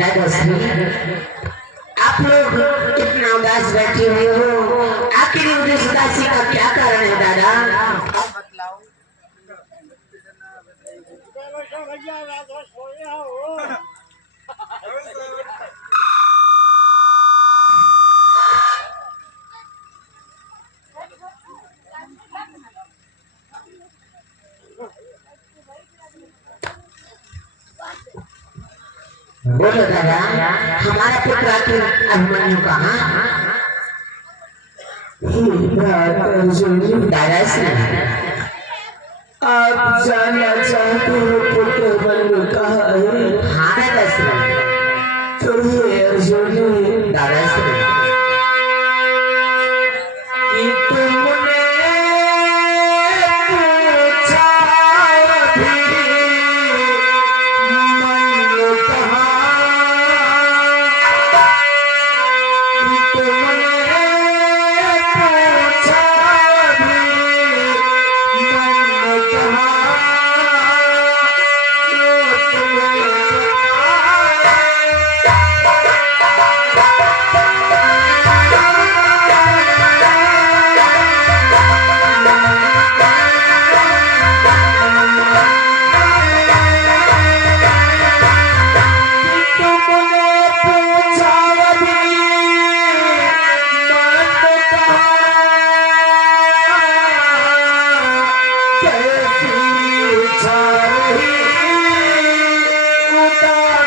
दादाश्री, आप लोग इतना उदास बैठे हुए हो, आखिर इस उदासी का क्या कारण है दादा? बोलो दादा, हमारा पुत्र आखिर अभिमन्यु कहाँ? दादाश्री, आप जानना चाहते हो पुत्र अभिमन्यु कहाँ है? हाँ दादाश्री। तो ये अर्जुन दादाश्री, कि तुमने पूछा भी मन कहाँ, कि तुमने पूछा भी मन कहाँ, वो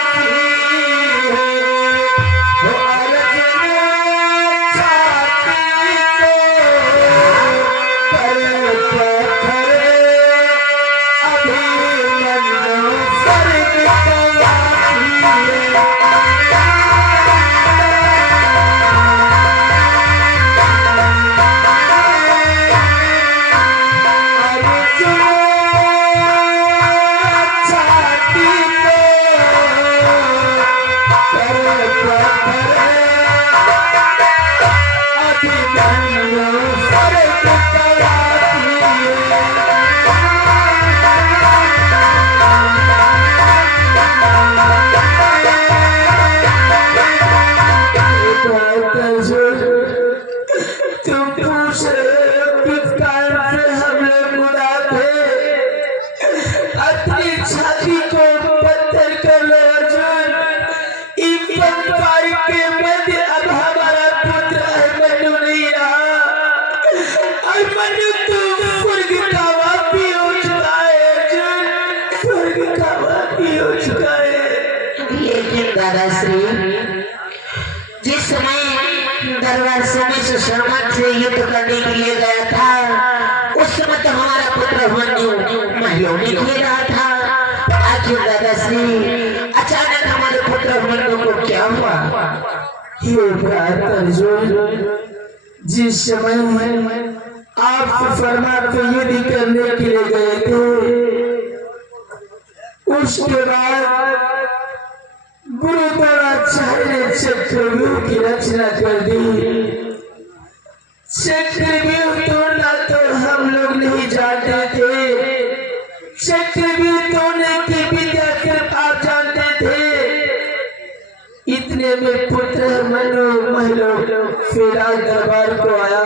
तुम्हें दादाश्री, जिस समय दरबार से शर्मा से युद्ध करने के लिए गया था, उस समय तो हमारा पुत्र अभिमन्यु महलों में खेल रहा था। आखिर दादाश्री, अचानक हमारे पुत्र अभिमन्यु को क्या हुआ? हे भ्रात अर्जुन, जिस समय आप शर्मा पे युद्ध करने के लिए गए थे, उसके बाद गुरु द्रोणाचार्य ने चक्रव्यूह की रचना कर दी। चक्रव्यूह तोड़ना तो हम लोग नहीं जानते थे, चक्रव्यूह तोड़ने की विद्या सिर्फ आप जानते थे। इतने में पुत्र मनु महलों फिर आज दरबार को आया।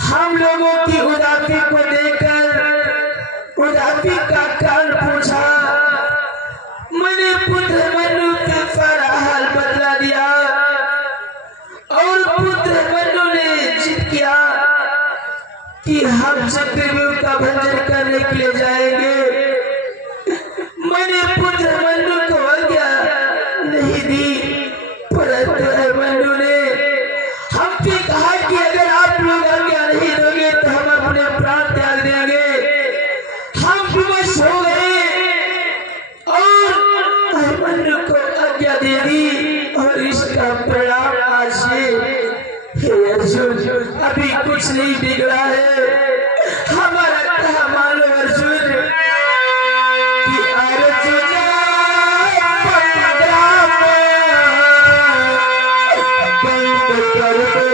हम लोगों की उदासी को देखकर उदासी का कारण पूछा। मैंने पुत्र मनु के सारा हाल बदला दिया और पुत्र मनु ने जिद किया कि हम चक्रव्यूह का भंजन करने के लिए जाएंगे। मैंने पुत्र मनु को आज्ञा नहीं दी, परंतु मनु ने हमसे कहा कि अगर आप लोग आज्ञा नहीं दोगे तो हम अपने प्राण त्याग देंगे। हम विवश हो गए और मनु को आज्ञा दे दी और इसका परिणाम आज ये। हे अर्जुन, अभी कुछ नहीं बिगड़ा है। हमारा कहा मानो अर्जुन कि अर्जुन बंद कर दो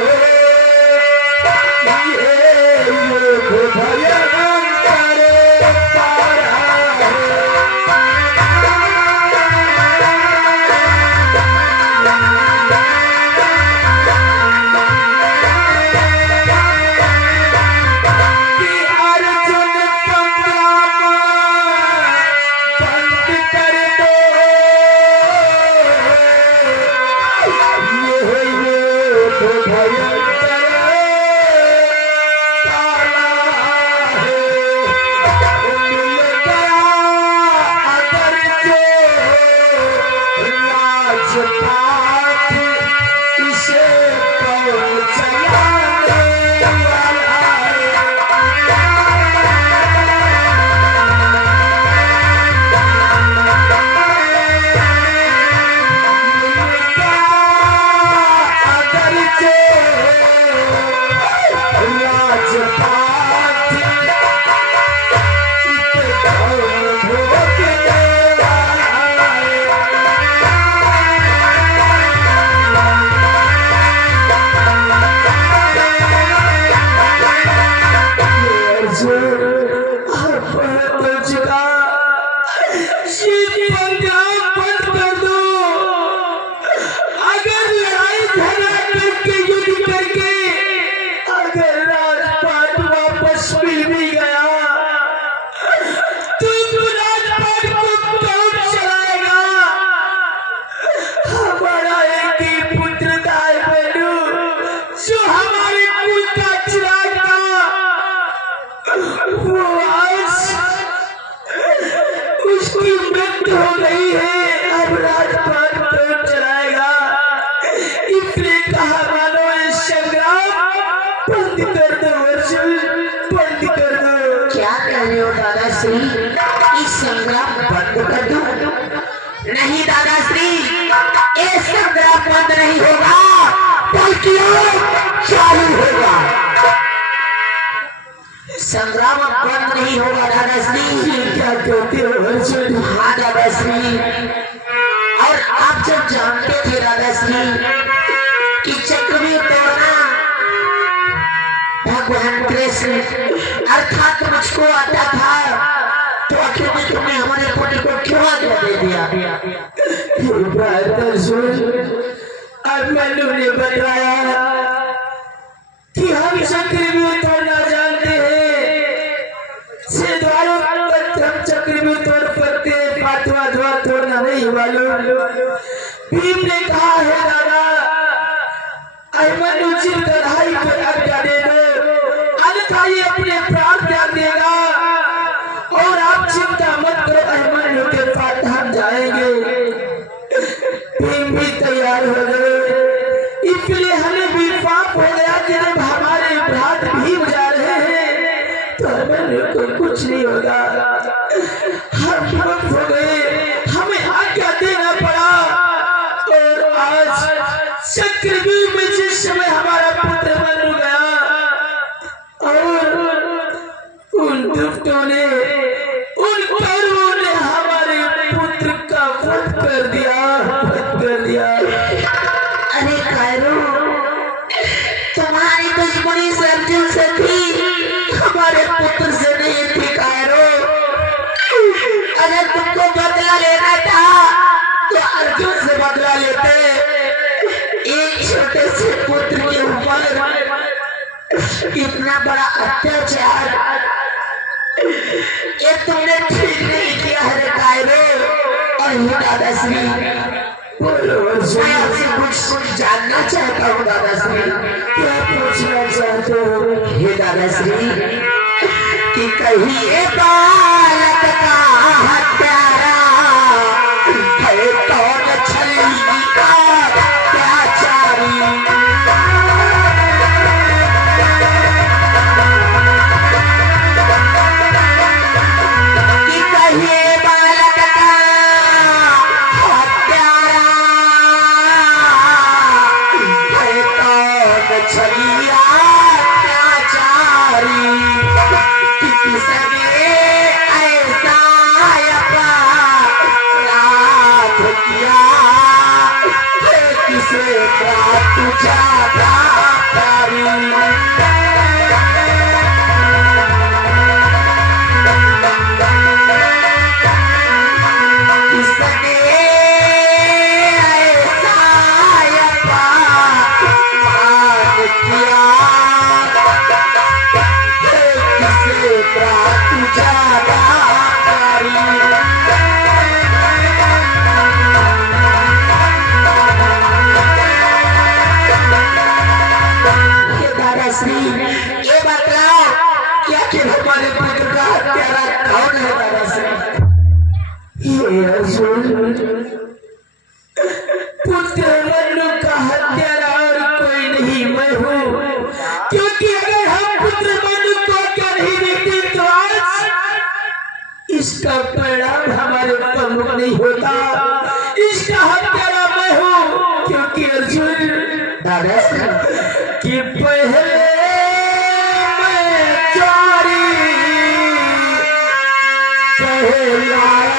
इस संग्राम बंद कर दो। नहीं दादाश्री, ये संग्राम बंद नहीं होगा, बल्कि चालू होगा। संग्राम बंद नहीं होगा दादाश्री। क्या कहते हो? हाँ दादाश्री, और आप जब जानते थे दादाश्री कि चक्रव्यूह तोड़ना भगवान कृष्ण अर्थात मुझको आता था, तो आखिर में तुमने हमारे पोती को क्यों आज्ञा दे दिया? अब मैंने बताया कि हम चक्रव्यूह तोड़ना जानते हैं, हम चक्रव्यूह तोड़ सकते हैं, पांचवा द्वार तोड़ना नहीं वालों। भीम ने कहा है दादा, मनुष्य लड़ाई को आज्ञा दे दो, अन्यथा ये अपने प्राण त्याग देगा। और आप चिंता मत करो, अभिमन्यु के पास हम जाएंगे। भीम भी तैयार हो गए, इसलिए हमें भी पाप हो गया कि जब हमारे भ्रात भीम जा रहे हैं तो अभिमन्यु को कुछ नहीं होगा। हम विवश हो गए, हमें आज्ञा देना पड़ा। और आज चक्रव्यूह में जिस समय हमारा पुत्र मर गया और उन दुष्टों ने, उन कौरवों ने हमारे पुत्र का वध कर दिया। अरे कायरो, तुम्हारी दुश्मनी से अर्जुन से थी, हमारे पुत्र से नहीं थी कायरो। अगर तुमको बदला लेना था तो अर्जुन से बदला लेते। एक छोटे से पुत्र के ऊपर इतना बड़ा अत्याचार, ये तुमने ठीक नहीं किया है कायरो। और ये दादाश्री, मैं आपसे कुछ जानना चाहता हूँ दादाश्री। क्या पूछना चाहते हो? ये दादाश्री कि कहीं ये बालक का हत्यारा है कौन छली का त्याचारी? कि कहीं बालक का हत्यारा है कौन छलिया त्याचारी? कि किसने ऐसा अपराध किया है, किसे प्राप्त ज्यादा प्यारी? दादाश्री ये बतलाओ क्या कि हमारे पुत्र का हत्यारा कौन है दादाश्री? ये अर्जुन, पुत्र मनु का हत्यारा और कोई नहीं मैं हूँ, क्योंकि अगर हम पुत्र मनु को कर ही देते तो आज इसका परिणाम हमारे प्रमुख नहीं होता। इसका हत्यारा मैं हूँ, क्योंकि अर्जुन दादाश्री कि पहले मैं चोरी कहलाया,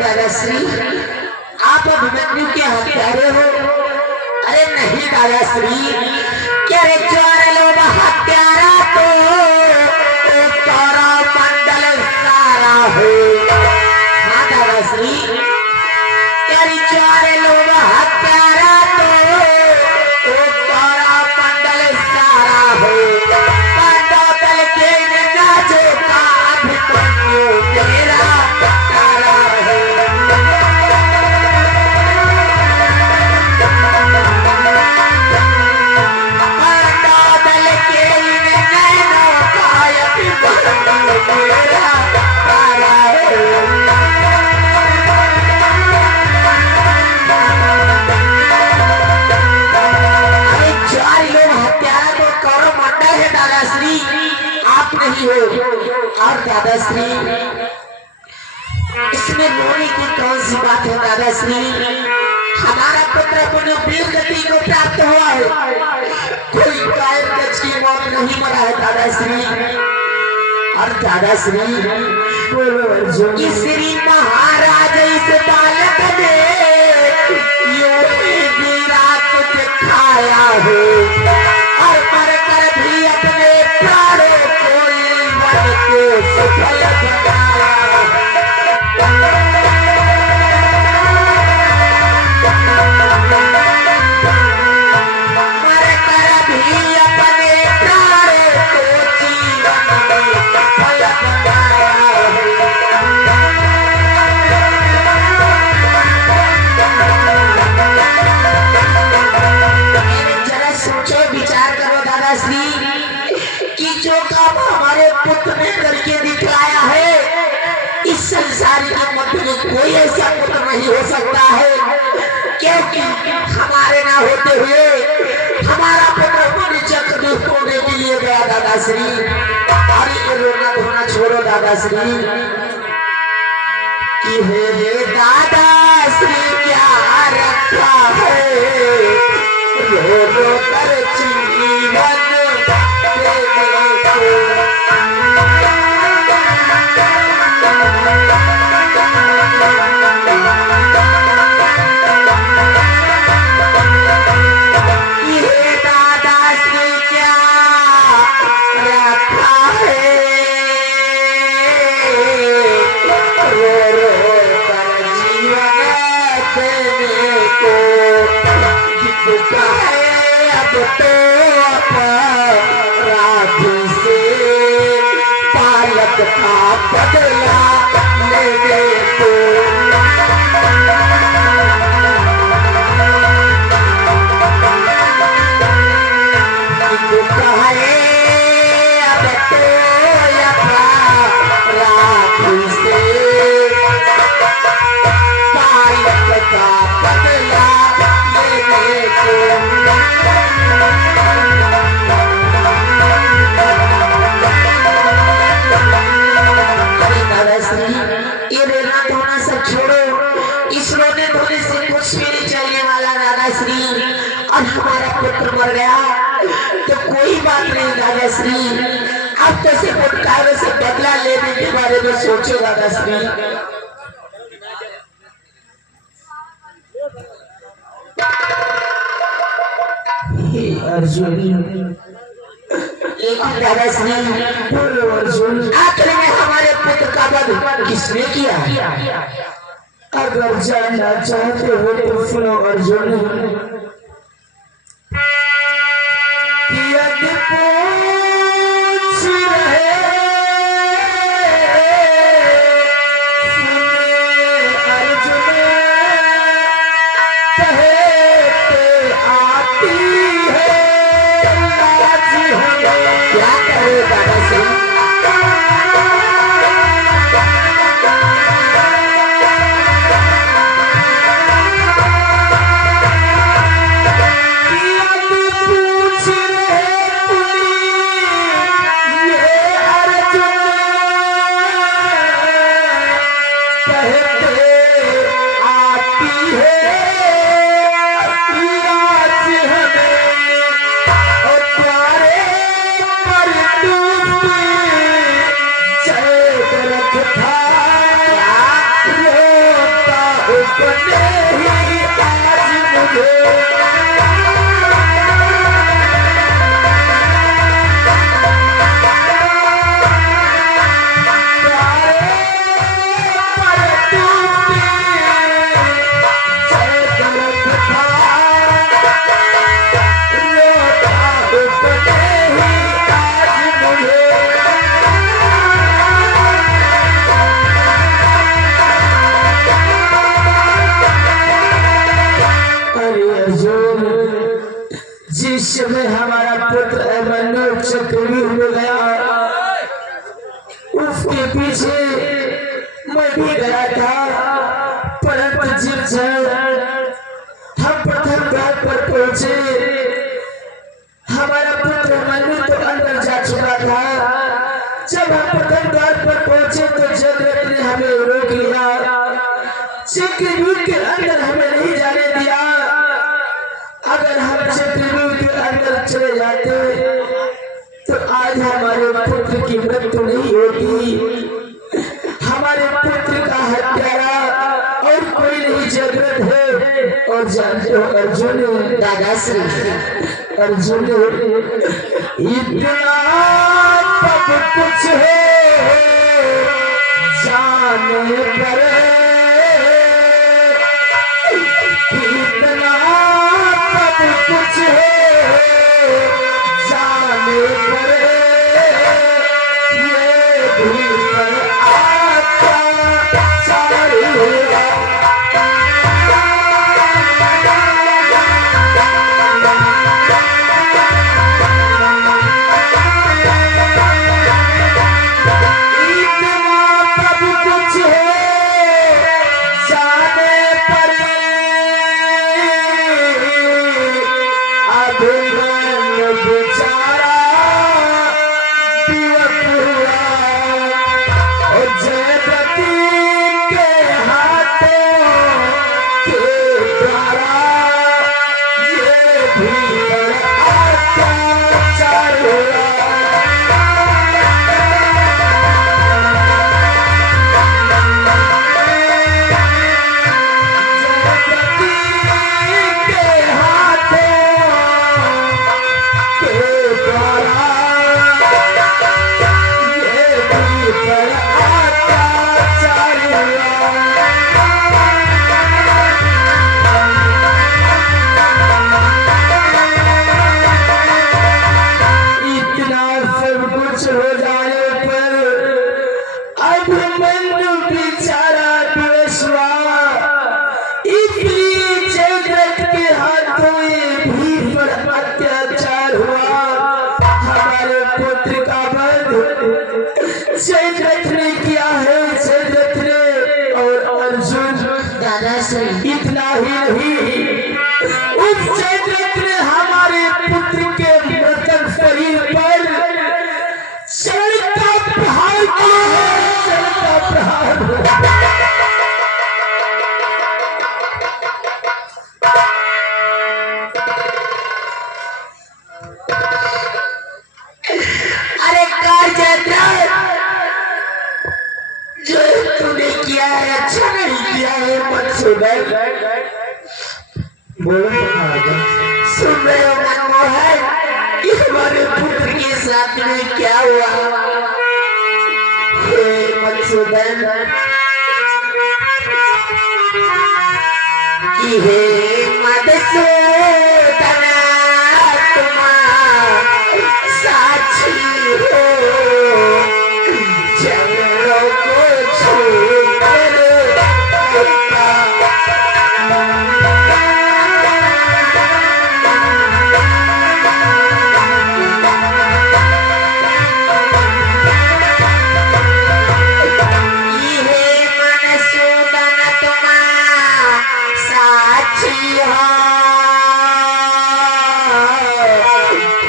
दादाश्री आप अभिमन्यु के हत्यारे हो? अरे नहीं दादाश्री, क्या रे चोर लोग हत्यारा तो तारा मंडल सारा हो। हाँ दादाश्री, क्या रे चोर लोग हत्यारा तो तारा मंडल सारा हो। पांडव दल के निगाजों का अभिमन्यु तेरा तारा हो। नहीं हो और दादाश्री इसमें रोने की कौन सी बात है दादाश्री? हमारा पुत्र पुण्य वीर गति को प्राप्त हुआ है, कोई कायर गज की मौत नहीं मरा है दादाश्री। और दादाश्री बोलो अर्जुन, श्री महाराज इस संसार की मत में कोई ऐसा पुत्र नहीं हो सकता है, क्योंकि हमारे ना होते हुए हमारा पुत्र अपने चक्र तोड़ने के लिए गया दादाश्री। अरे ये रोना धोना छोड़ो दादाश्री, कि हे दादाश्री क्या रखा है, रो रो कर जीवन का बदला लेने को कहे अब तो राखी से पालक का बदला लेने को। ये रोना धोना सब छोड़ो, इस रोने धोने से कुछ भी नहीं चलने वाला दादाश्री। और हमारा पुत्र मर गया तो कोई बात नहीं दादाश्री, अब तो से पुटकारों से बदला लेने के बारे में सोचो दादाश्री। अर्जुन दादाश्री, आखिर में हमारे पुत्र का वध किसने किया? अगर जानना चाहते हो तो सुनो अर्जुन, यदि पूछ रहे अर्जुन कहते आती है लाज हमें। क्या करे दादाश्री? जिस समय हमारा पुत्र अभिमन्यु चक्रव्यूह में गया, उसके पीछे मैं भी गया था, परंतु जिस हम प्रथम द्वार पर पहुंचे, हमारा पुत्र अभिमन्यु तो अंदर जा चुका था। जब हम प्रथम द्वार पर पहुंचे तो जगदत्त ने हमें रोक लिया, चक्रव्यूह के अंदर हमें नहीं जाने दिया। अगर हम चक्रव्यूह के अंदर चले जाते तो आज हमारे पुत्र की मृत्यु नहीं होती, हमारे पुत्र का हत्यारा और कोई नहीं जगदत्त है। और जानते हो अर्जुन दादाश्री, अर्जुन इतना सब कुछ है जाने पर, इतना सब कुछ है जाने पर, ये भी पर आता चाहिए। इतना सब कुछ है नहीं किया है मधुसूदन। बोलो सखागन। सुन रहे हो मनमोहन, कि हमारे पुत्र के साथ में क्या हुआ? हे मधुसूदन, कि हे मधुसूदन तुम साक्षी हो, चरणों को छूकर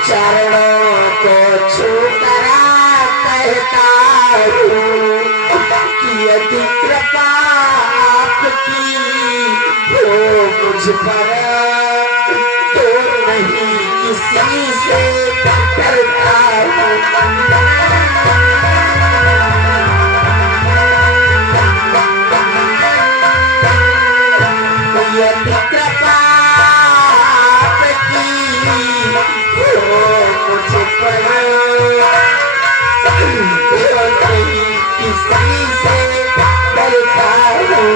चरणों को छूकर कहता हूँ कि यदि कृपा आपकी हो मुझ पर, तो नहीं किसी से करता हूँ। यदि कृपा आपकी हो मुझ पर, तो नहीं किसी से करता हूँ।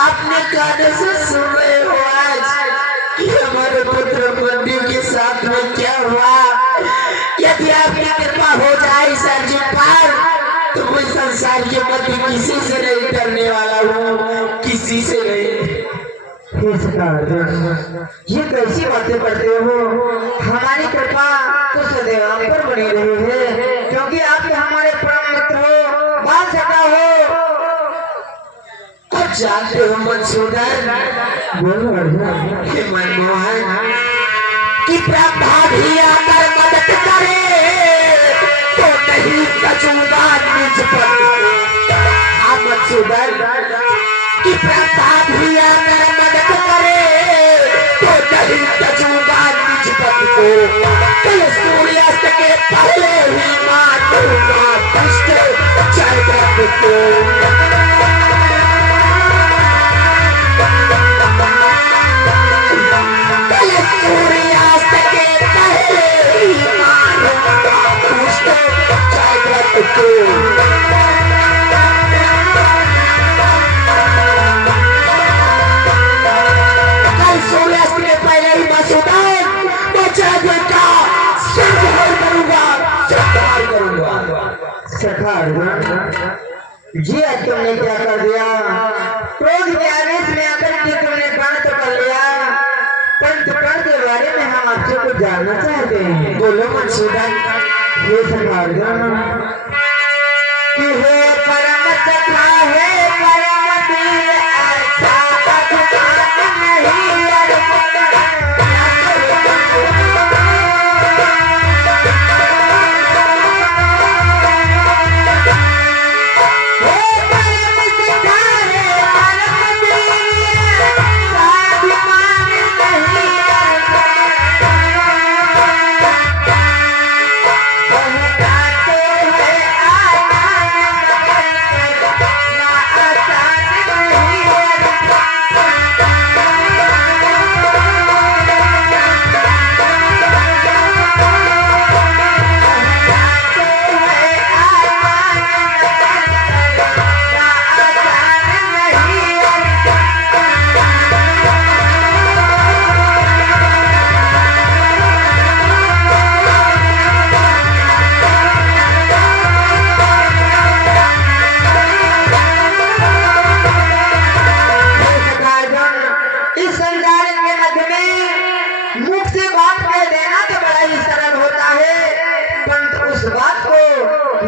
अपने कानों से सुन रहे हो आज कि हमारे पुत्र बंदी के साथ में क्या हुआ। यदि आपकी कृपा हो जाए सर जी पर, तो मैं संसार के मध्य किसी से नहीं करने वाला हूँ, किसी से नहीं। ये कैसी बातें करते हो? हमारी कृपा तो सदैव आप पर बनी रही है, क्योंकि आप हमारे परम मित्र हो, बाल सका हो। अब जानते हो मधुसूदन, बोलो कि मनमोहन, कि ब्रह्मा भी आकर मदद करे तो नहीं कचूदा निज पर। हाँ मधुसूदन, कि ब्रह्मा भी आकर मदद करे तो नहीं कचूदा निज पद को। कल सूर्यास्त के पहले ही मारूंगा दुष्ट जगत को। सूर्यास्त के पहले ही मारूंगा दुष्ट जगत को। कल सूर्यास्त के पहले ही मधुसूदन मैं जगत का संहार करूंगा, संहार करूंगा। ये आज तुमने क्या कर दिया? क्रोध के आवेश में आकर के तुमने प्राण तो कर लिया, परंतु प्राण के बारे में हम आपसे कुछ जानना चाहते हैं। बोलो मधुसूदन। ये सखागन, कि हे परम सखा, हे परम वीर, ऐसा अभिमान नहीं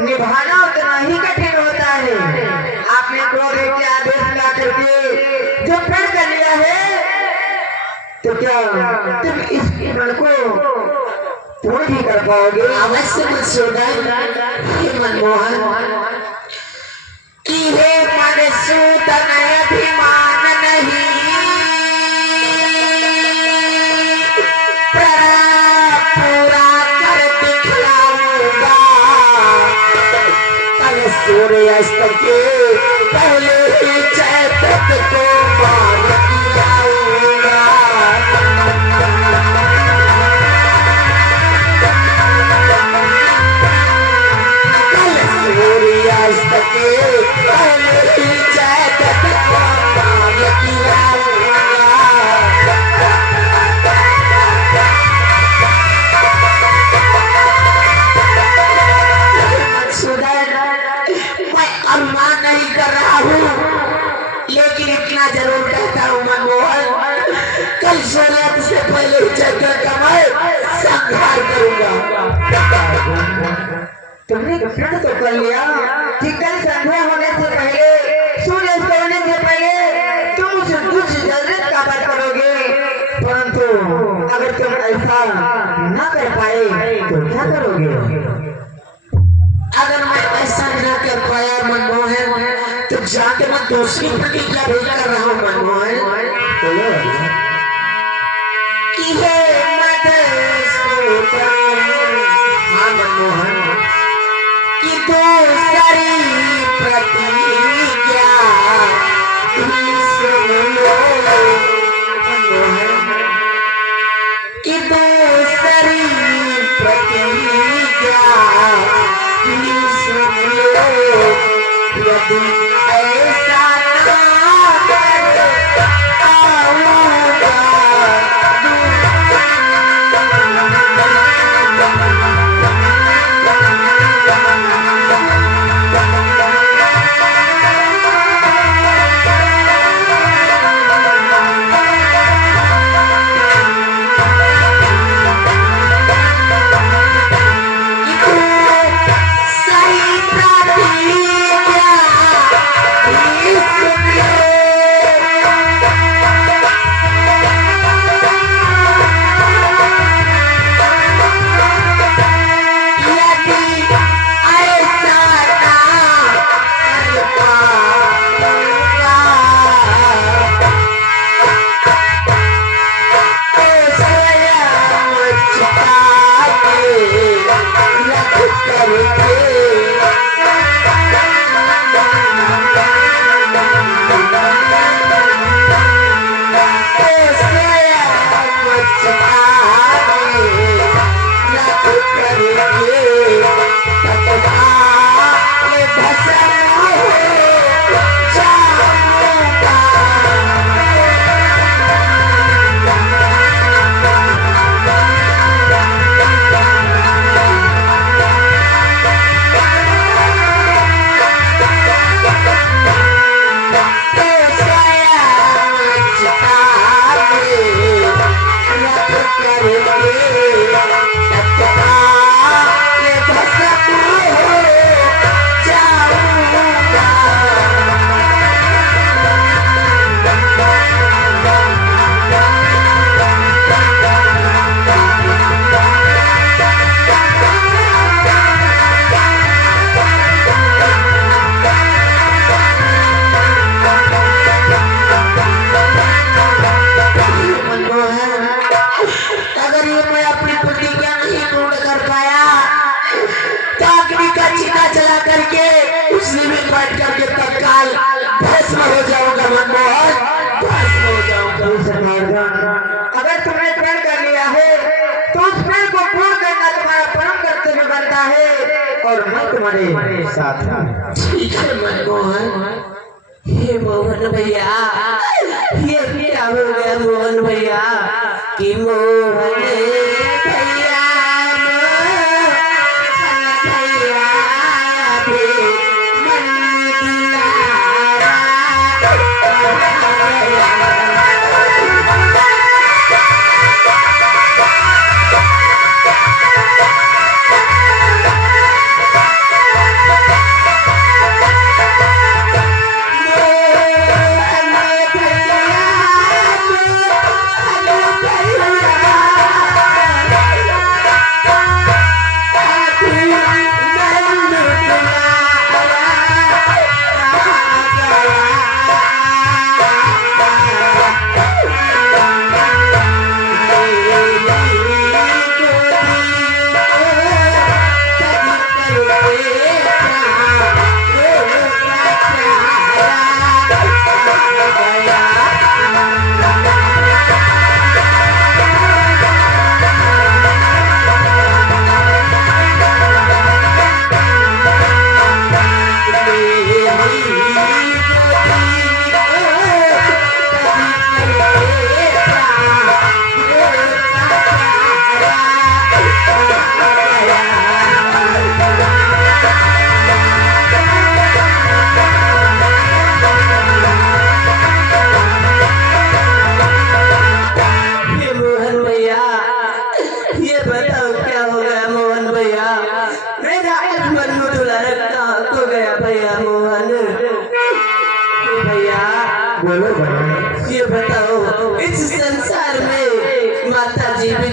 निभाना उतना ही कठिन होता है। आपने क्रोध के आदेश ला करके जो प्रण कर लिया है, तो क्या तुम इस प्रण को पूर्ण भी कर पाओगे? अवश्य मधुसूदन। हे मनमोहन, कि हे मधुसूदन अभिमान नहीं सूर्यास्त के पहले ही चैतक को पार किया कल सूर्यास्त के पहले ही चैतक को पार किया अरमान नहीं कर रहा हूँ, लेकिन इतना जरूर कहता हूँ मनमोहन, कल सूर्यास्त से पहले ही चक्कर का मैं संहार करूंगा। तुमने फिर तो कर लिया कि कल संध्या होने से पहले, सूर्यास्त होने से पहले तुम उस दुष्ट जरूरत का बात करोगे, परंतु अगर तुम ऐसा न कर पाए तो क्या करोगे? अगर मैं ऐसा न कर पाया मनमोहन, तो जाके मैं दूसरी प्रतिज्ञा भी कर रहा हूँ मनमोहन कि हे मधुसूदन, हाँ मनमोहन, कि दूसरी प्रतिज्ञा भी सुन लो मनमोहन, कि दूसरी प्रतिज्ञा यदि ऐसा ना करे आऊंगा तुम्हारे साथ। ठीक है मनमोहन। हे मोहन भैया, ये क्या हो गया मोहन भैया कि मोहन भैया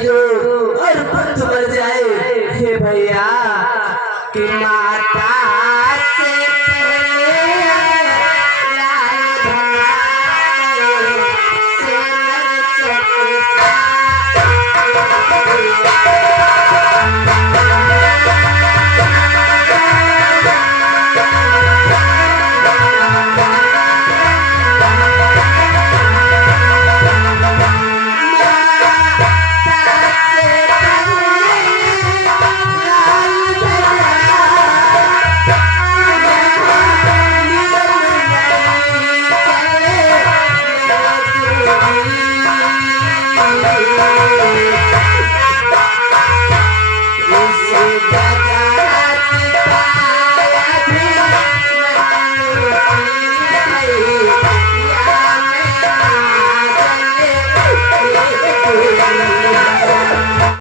जो